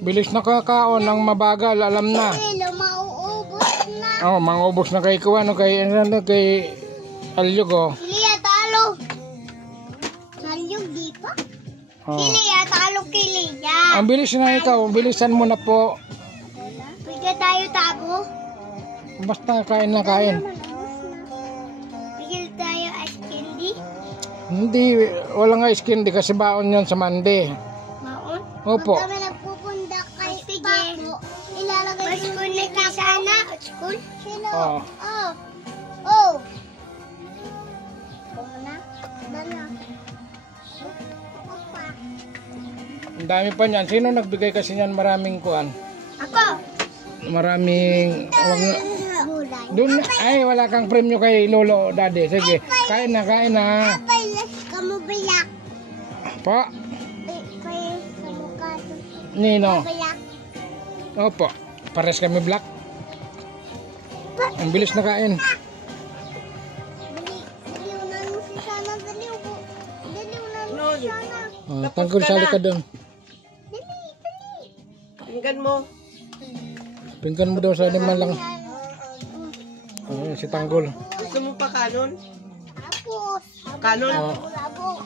Bilis na kakaon ng mabagal, alam na. Hello, mauubos na. Oh, mangubos na kay Kuwan, kay Alyog, oh. Liya, talo. Salyog, di pa? Oh. Liya, talo kay Liya. Ang bilis na ikaw, bilisan mo na po. Bigyan tayo tago. Basta kain na kain. Bigyan tayo ice candy. Hindi, walang ice candy kasi baon yan sa Monday. Maon? Opo. Pag kami nagpupunta kay Paco, ilalagay ko school na kayo sana. School? Sino? Oh. Oh. Oh. Wala. Wala. Ang dami pa niyan. Sino nagbigay kasi niyan maraming kuan? Ako. Maraming Gulay. doon ay wala kang premyo kay Lolo Daddy. Sige, kain na, kain na. Pailas ka mo bilak. Po, Kaya sa mukha to. Nino. Bilak. Opo, pares kami black. Ang bilis na kain. Daliw na mo si Sana. Daliw ko. Daliw na mo si Sana. Tangkol sali ka doon. Pinggan mo. Pinggan mo daw sa liman lang. Si Tanggol. Gusto mo pa kanon? Tapos. Kanon? Labo.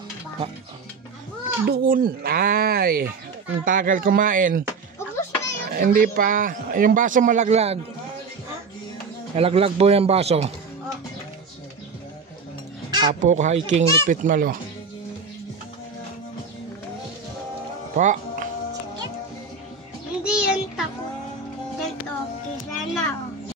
Doon. Ay, ang tagal kumain. Ubus na yun. Hindi pa. Yung baso malaglag. Malaglag po yung baso. Apo ko hiking lipit malo. Pa. Hindi yan tako. Ganito. Kisa na.